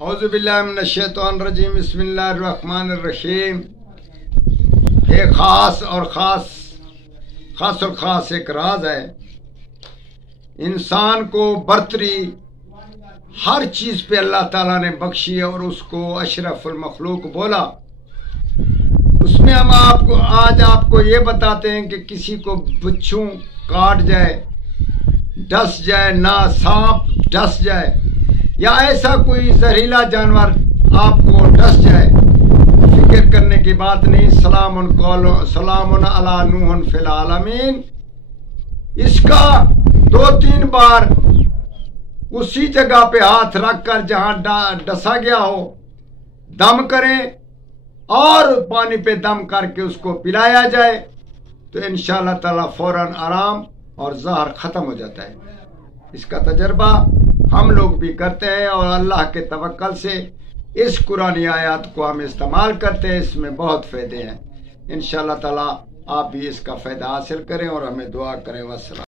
اعوذ باللہ من الشیطان الرجیم بسم اللہ الرحمن الرحیم۔ ایک خاص اور خاص ایک راز ہے۔ انسان کو برتری ہر چیز پہ اللہ تعالیٰ نے بخشی ہے اور اس کو اشرف المخلوق بولا۔ اس میں ہم آج آپ کو یہ بتاتے ہیں کہ کسی کو بچھو کاٹ جائے، ڈس جائے، نہ سانپ ڈس جائے یا ایسا کوئی زہریلا جانور آپ کو ڈس جائے، فکر کرنے کی بات نہیں۔ سلام علی نوح فی العالمین، اس کا 2-3 بار اسی جگہ پہ ہاتھ رکھ کر جہاں ڈسا گیا ہو دم کریں اور پانی پہ دم کر کے اس کو پلایا جائے تو انشاءاللہ تعالی فوراً آرام اور زہر ختم ہو جاتا ہے۔ اس کا تجربہ ہم لوگ بھی کرتے ہیں اور اللہ کے توکل سے اس قرآنی آیات کو ہم استعمال کرتے ہیں۔ اس میں بہت فائدے ہیں۔ انشاءاللہ تعالی آپ بھی اس کا فائدہ حاصل کریں اور ہمیں دعا کریں۔ والسلام۔